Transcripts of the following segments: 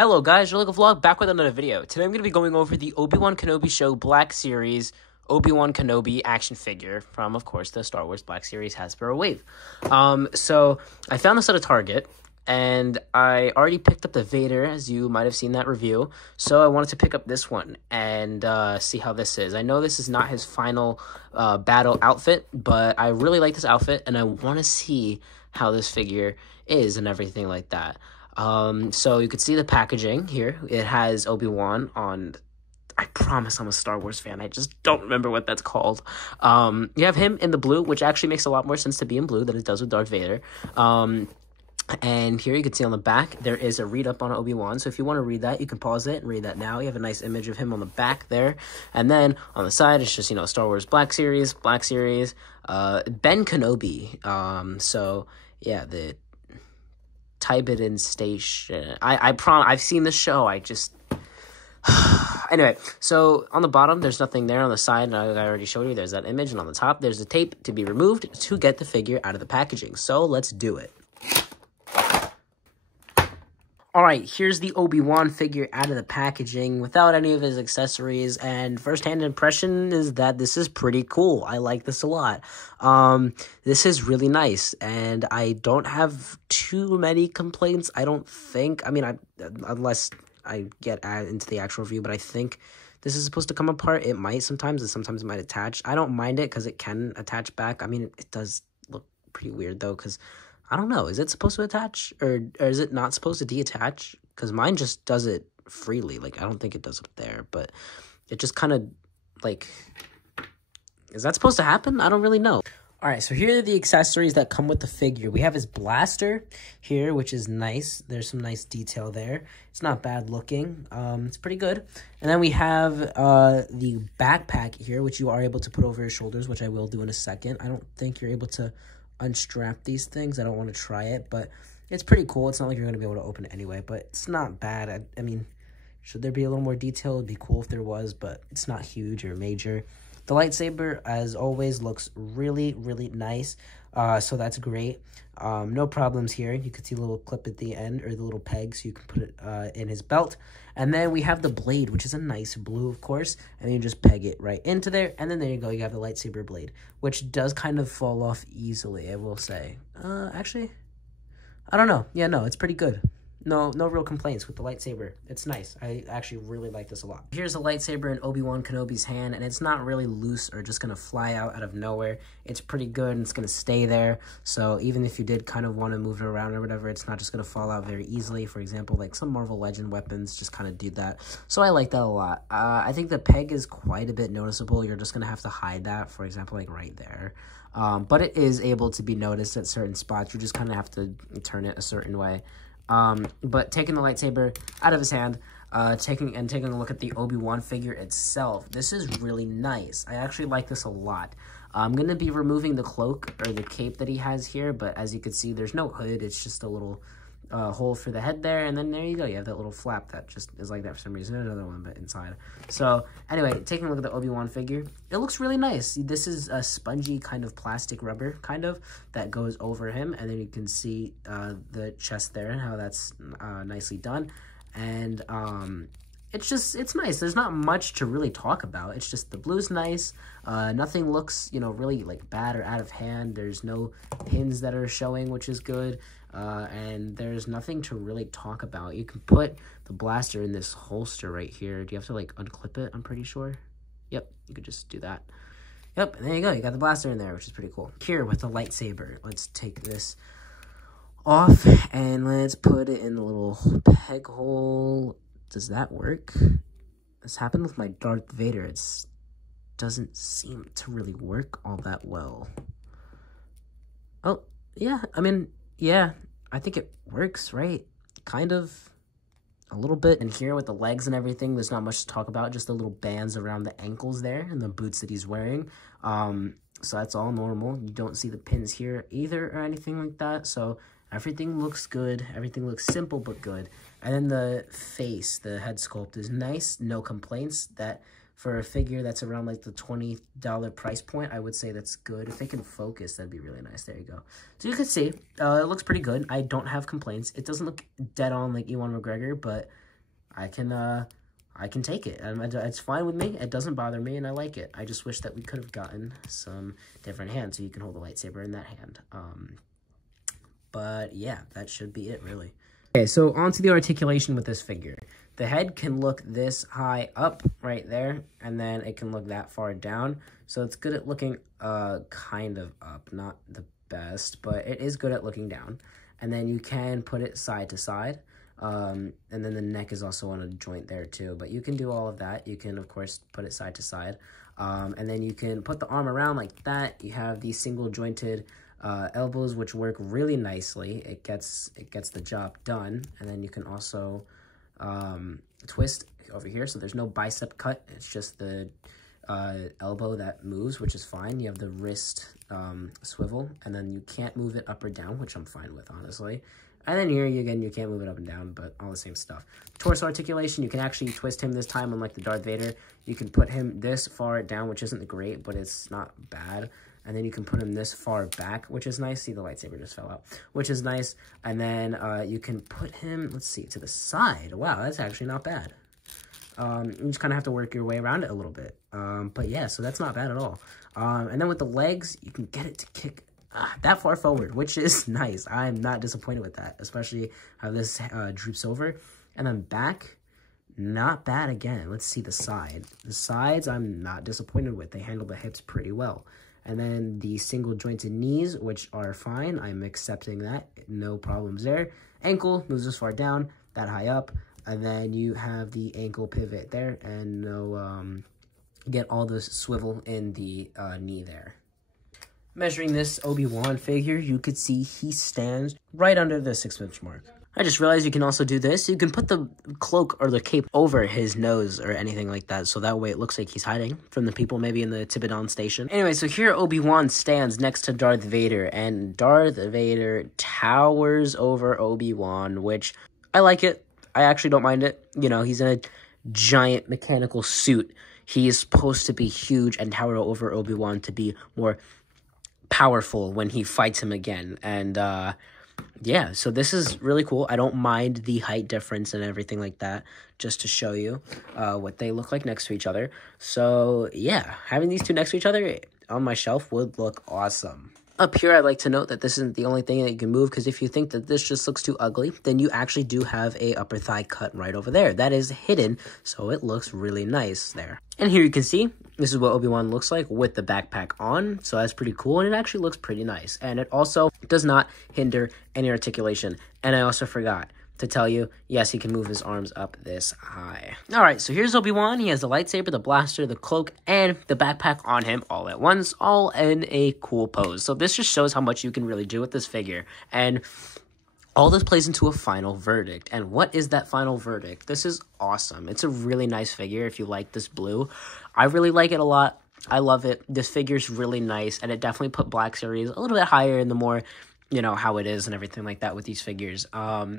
Hello guys, you're like a vlog back with another video. Today I'm going to be going over the Obi-Wan Kenobi Show Black Series Obi-Wan Kenobi action figure from, of course, the Star Wars Black Series Hasbro Wave. So I found this at a Target, and I already picked up the Vader, as you might have seen that review. So I wanted to pick up this one and see how this is. I know this is not his final battle outfit, but I really like this outfit, and I want to see how this figure is and everything like that. So you can see the packaging here. It has Obi-Wan on. I promise I'm a Star Wars fan. I just don't remember what that's called. You have him in the blue, which actually makes a lot more sense to be in blue than it does with Darth Vader. And here you can see on the back, there is a read-up on Obi-Wan. So if you want to read that, you can pause it and read that now. You have a nice image of him on the back there. And then on the side, it's just, Star Wars Black Series, Ben Kenobi. So yeah, the Tibedon station. I've seen the show. Anyway, so on the bottom, there's nothing there. On the side, I already showed you, there's that image. And on the top, there's a tape to be removed to get the figure out of the packaging. So let's do it. Alright, here's the Obi-Wan figure out of the packaging without any of his accessories, and first-hand impression is that this is pretty cool. I like this a lot. This is really nice, and I don't have too many complaints, I don't think. I mean, unless I get into the actual review, but I think this is supposed to come apart. It might sometimes, and sometimes it might attach. I don't mind it because it can attach back. I mean, it does look pretty weird, though, because I don't know. Is it supposed to attach or is it not supposed to detach? Because mine just does it freely. Like, I don't think it does up there, but it just kind of, like, is that supposed to happen? I don't really know. All right, so here are the accessories that come with the figure. We have his blaster here, which is nice. There's some nice detail there. It's not bad looking. It's pretty good. And then we have the backpack here, which you are able to put over your shoulders, which I will do in a second. I don't think you're able to unstrap these things. I don't want to try it, but it's pretty cool. It's not like you're going to be able to open it anyway, but it's not bad. I mean, should there be a little more detail? It'd be cool if there was, but it's not huge or major. The lightsaber, as always, looks really, really nice, so that's great. No problems here. You can see a little clip at the end, or the little peg, so you can put it in his belt. And then we have the blade, which is a nice blue, of course, and you just peg it right into there, and then there you go. You have the lightsaber blade, which does kind of fall off easily, I will say. Actually, I don't know. Yeah, no, it's pretty good. No real complaints with the lightsaber. It's nice. I actually really like this a lot. Here's a lightsaber in Obi-Wan Kenobi's hand, and it's not really loose or just going to fly out of nowhere. It's pretty good, and it's going to stay there. So even if you did kind of want to move it around or whatever, it's not just going to fall out very easily. For example, like some Marvel Legend weapons just kind of do that. So I like that a lot. I think the peg is quite a bit noticeable. You're just going to have to hide that, for example, like right there. But it is able to be noticed at certain spots. You just kind of have to turn it a certain way. But taking the lightsaber out of his hand, taking a look at the Obi-Wan figure itself, this is really nice. I actually like this a lot. I'm going to be removing the cloak or the cape that he has here, but as you can see, there's no hood. It's just a little hole for the head there, and then there you go. You have that little flap that just is like that for some reason. Another one, but inside. So anyway, taking a look at the Obi-Wan figure, it looks really nice. This is a spongy kind of plastic rubber that goes over him, and then you can see the chest there and how that's nicely done. And it's nice. There's not much to really talk about. It's just the blue's nice. Nothing looks, really like bad or out of hand. There's no pins that are showing, which is good. And there's nothing to really talk about. You can put the blaster in this holster right here. Do you have to like unclip it? I'm pretty sure. Yep, you could just do that. Yep, and there you go. You got the blaster in there, which is pretty cool. Here with the lightsaber, let's take this off and let's put it in the little peg hole. Does that work? This happened with my Darth Vader. It doesn't seem to really work all that well. Oh, yeah. I mean, yeah, I think it works, right? Kind of. A little bit. And here with the legs and everything, there's not much to talk about. Just the little bands around the ankles there and the boots that he's wearing. So that's all normal. You don't see the pins here either or anything like that. So everything looks good. Everything looks simple but good. And then the face, the head sculpt is nice. No complaints. That for a figure that's around like the $20 price point, I would say that's good. If they can focus, that'd be really nice. There you go. So you can see, it looks pretty good. I don't have complaints. It doesn't look dead on like Ewan McGregor, but I can take it. It's fine with me. It doesn't bother me, and I like it. I just wish that we could have gotten some different hands so you can hold the lightsaber in that hand. But yeah, that should be it, really. Okay, so on to the articulation with this figure. The head can look this high up right there, and then it can look that far down. So it's good at looking kind of up, not the best, but it is good at looking down. And then you can put it side to side. And then the neck is also on a joint there too, but you can do all of that. You can, of course, put it side to side. And then you can put the arm around like that. You have these single jointed elbows, which work really nicely. It gets the job done. And then you can also twist over here, so there's no bicep cut. It's just the elbow that moves, which is fine. You have the wrist swivel, and then you can't move it up or down, which I'm fine with, honestly. And then here, again, you can't move it up and down, but all the same stuff. Torso articulation, you can actually twist him this time, unlike the Darth Vader. You can put him this far down, which isn't great, but it's not bad. And then you can put him this far back, which is nice. See, the lightsaber just fell out, which is nice. And then you can put him, let's see, to the side. Wow, that's actually not bad. You just kind of have to work your way around it a little bit. But yeah, so that's not bad at all. And then with the legs, you can get it to kick that far forward, which is nice. I'm not disappointed with that, especially how this droops over. And then back, not bad again. Let's see the side. The sides, I'm not disappointed with. They handle the hips pretty well. And then the single jointed knees, which are fine. I'm accepting that. No problems there. Ankle moves as far down, that high up. And then you have the ankle pivot there, and no, get all the swivel in the knee there. Measuring this Obi-Wan figure, you could see he stands right under the 6-inch mark. I just realized you can also do this. You can put the cloak or the cape over his nose or anything like that, so that way it looks like he's hiding from the people maybe in the Tibedon station. Anyway, so here Obi-Wan stands next to Darth Vader, and Darth Vader towers over Obi-Wan, which I like it. I actually don't mind it. You know, he's in a giant mechanical suit. He is supposed to be huge and tower over Obi-Wan to be more powerful when he fights him again. And yeah, so this is really cool. I don't mind the height difference and everything like that, just to show you what they look like next to each other. So yeah, having these two next to each other on my shelf would look awesome. Up here, I'd like to note that this isn't the only thing that you can move, because if you think that this just looks too ugly, then you actually do have a upper thigh cut right over there. That is hidden, so it looks really nice there. And here you can see, this is what Obi-Wan looks like with the backpack on, so that's pretty cool, and it actually looks pretty nice. And it also does not hinder any articulation. And I also forgot to tell you, yes, he can move his arms up this high. All right, so here's Obi-Wan. He has the lightsaber, the blaster, the cloak, and the backpack on him all at once, all in a cool pose. So this just shows how much you can really do with this figure. And all this plays into a final verdict. And what is that final verdict? This is awesome. It's a really nice figure if you like this blue. I really like it a lot. I love it. This figure's really nice, and it definitely put Black Series a little bit higher in the more, you know, how it is and everything like that with these figures.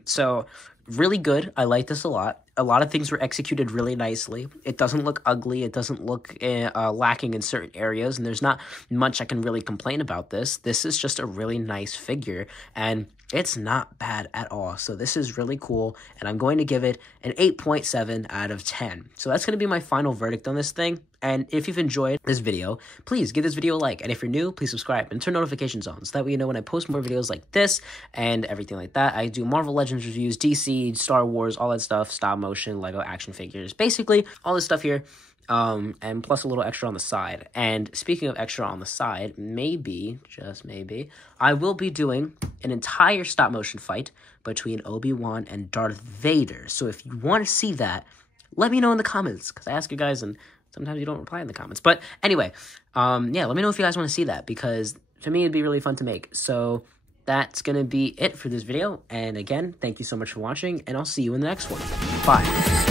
So really good. I like this a lot. A lot of things were executed really nicely. It doesn't look ugly. It doesn't look lacking in certain areas, and there's not much I can really complain about this. This is just a really nice figure, and it's not bad at all. So this is really cool, and I'm going to give it an 8.7 out of 10. So that's going to be my final verdict on this thing. And if you've enjoyed this video, please give this video a like. And if you're new, please subscribe and turn notifications on, so that way you know when I post more videos like this and everything like that. I do Marvel Legends reviews, DC, Star Wars, all that stuff, stop motion, Lego action figures, basically all this stuff here. And plus a little extra on the side. And speaking of extra on the side, maybe, just maybe, I will be doing an entire stop motion fight between Obi-Wan and Darth Vader. So if you want to see that, let me know in the comments, because I ask you guys and sometimes you don't reply in the comments. But anyway, yeah, let me know if you guys want to see that, because to me it'd be really fun to make. So that's going to be it for this video. And again, thank you so much for watching, and I'll see you in the next one. Bye.